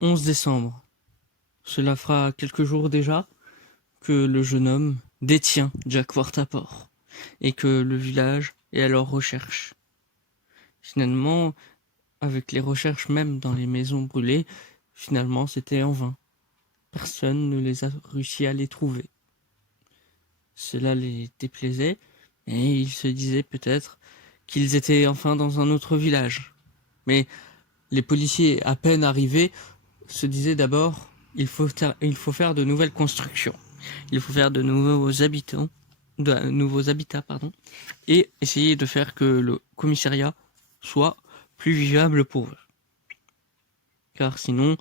11 décembre. Cela fera quelques jours déjà que le jeune homme détient Jack Portaport et que le village est à leur recherche. Finalement, avec les recherches même dans les maisons brûlées, finalement c'était en vain. Personne ne les a réussi à les trouver. Cela les déplaisait, et ils se disaient peut-être qu'ils étaient enfin dans un autre village. Mais les policiers, à peine arrivés, se disaient d'abord il faut faire de nouvelles constructions. Il faut faire de nouveaux habitants, de nouveaux habitats, pardon, et essayer de faire que le commissariat soit plus vivable pour eux. Car sinon,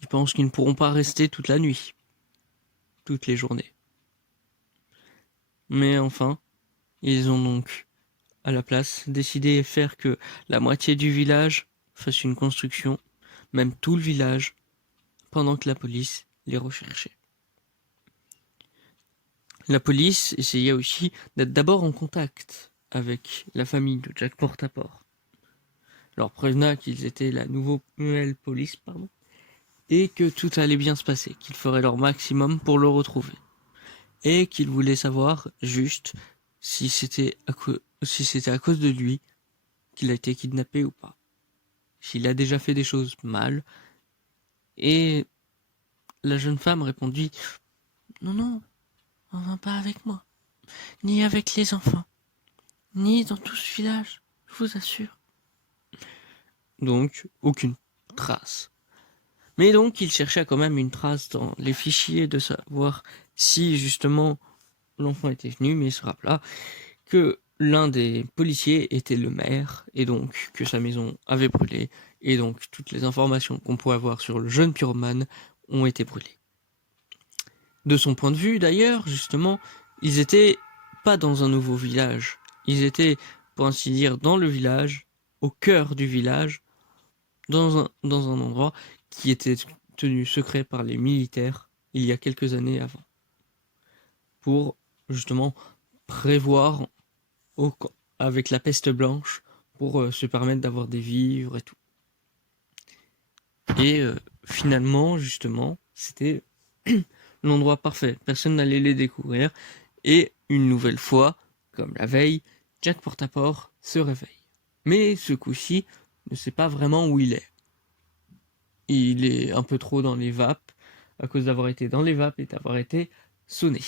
ils pensent qu'ils ne pourront pas rester toute la nuit, toutes les journées. Mais enfin, ils ont donc, à la place, décidé de faire que la moitié du village fasse une construction, même tout le village, pendant que la police les recherchait. La police essayait aussi d'être d'abord en contact avec la famille de Jack Portaport. Leur prévena qu'ils étaient la nouvelle police, et que tout allait bien se passer, qu'ils feraient leur maximum pour le retrouver. Et qu'ils voulaient savoir juste si c'était à cause de lui qu'il a été kidnappé ou pas. S'il a déjà fait des choses mal. Et la jeune femme répondit: non, non, on va pas avec moi, ni avec les enfants, ni dans tout ce village, je vous assure. Donc, aucune trace. Mais donc, il chercha quand même une trace dans les fichiers de savoir si justement l'enfant était venu, mais il se rappela que l'un des policiers était le maire, et donc que sa maison avait brûlé, et donc toutes les informations qu'on pouvait avoir sur le jeune pyromane ont été brûlées. De son point de vue d'ailleurs, justement, ils étaient pas dans un nouveau village, ils étaient, pour ainsi dire, dans le village, au cœur du village, dans un endroit qui était tenu secret par les militaires il y a quelques années avant, pour justement prévoir au, avec la peste blanche pour se permettre d'avoir des vivres et tout. Et finalement, justement, c'était l'endroit parfait. Personne n'allait les découvrir. Et une nouvelle fois, comme la veille, Jack Portaport se réveille. Mais ce coup-ci, ne sait pas vraiment où il est. Il est un peu trop dans les vapes, à cause d'avoir été dans les vapes et d'avoir été sonné.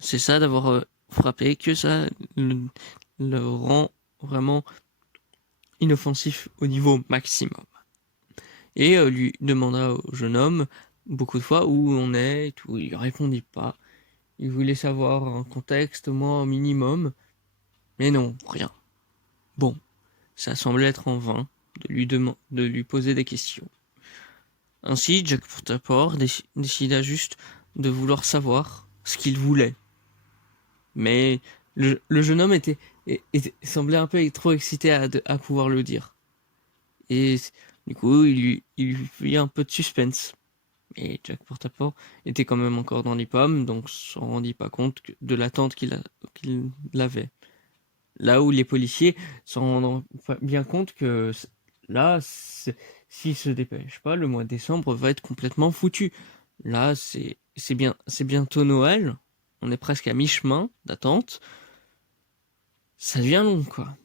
C'est ça, d'avoir frappé, que ça le rend vraiment inoffensif au niveau maximum. Et lui demanda au jeune homme beaucoup de fois où on est et tout. Il répondit pas. Il voulait savoir un contexte, au moins un minimum. Mais non, rien. Bon, ça semblait être en vain de lui poser des questions. Ainsi, Jack Portaport décida juste de vouloir savoir ce qu'il voulait. Mais le jeune homme semblait un peu trop excité à pouvoir le dire. Et du coup, il lui fit un peu de suspense. Et Jack Portaport était quand même encore dans les pommes, donc s'en rendit pas compte de l'attente qu'il avait. Là où les policiers s'en rendent bien compte que là, s'ils se dépêchent pas, le mois de décembre va être complètement foutu. Là, c'est bientôt Noël, on est presque à mi-chemin d'attente. Ça devient long, quoi.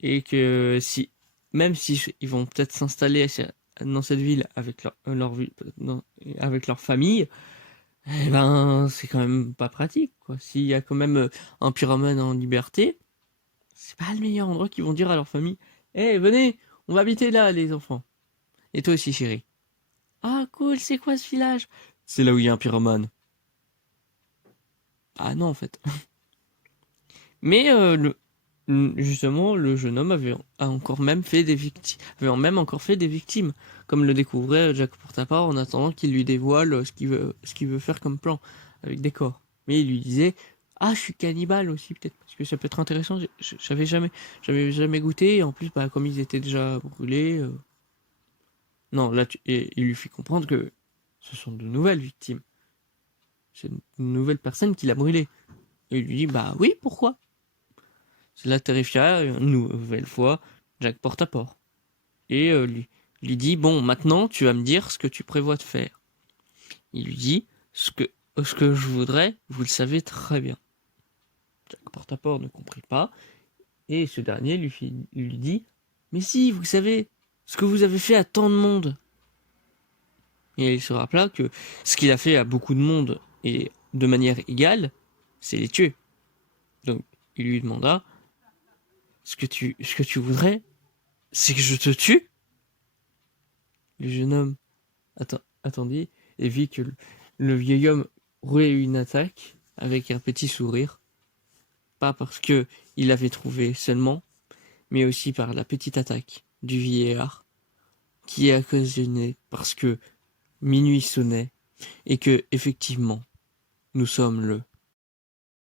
Et que même si ils vont peut-être s'installer dans cette ville avec avec leur famille, eh ben, c'est quand même pas pratique, quoi. S'il y a quand même un pyromane en liberté, c'est pas le meilleur endroit qu'ils vont dire à leur famille: Eh, venez, on va habiter là, les enfants. Et toi aussi, chérie. Ah, cool, c'est quoi ce village? C'est là où il y a un pyromane. Ah non, en fait. Mais justement, le jeune homme a encore même fait des victimes, avait même encore fait des victimes, comme le découvrait Jack Portaport en attendant qu'il lui dévoile ce qu'il veut faire comme plan avec des corps. Mais il lui disait: ah, je suis cannibale aussi, peut-être, parce que ça peut être intéressant. J'avais jamais goûté. Et en plus, bah, comme ils étaient déjà brûlés, non, là, et il lui fit comprendre que ce sont de nouvelles victimes. C'est une nouvelle personne qui l'a brûlé. Et il lui dit: bah oui, pourquoi? Cela terrifia une nouvelle fois Jack Portaport. Et Il lui dit, bon, maintenant, tu vas me dire ce que tu prévois de faire. Il lui dit, ce que je voudrais, vous le savez très bien. Jack Portaport ne comprit pas, et ce dernier lui dit, mais si, vous savez, ce que vous avez fait à tant de monde. Et il se rappela que ce qu'il a fait à beaucoup de monde, et de manière égale, c'est les tuer. Donc, il lui demanda, ce que tu voudrais, c'est que je te tue? Le jeune homme attendit et vit que le vieil homme roulait une attaque avec un petit sourire, pas parce que il l'avait trouvé seulement, mais aussi par la petite attaque du vieillard qui est occasionnée parce que minuit sonnait et que effectivement nous sommes le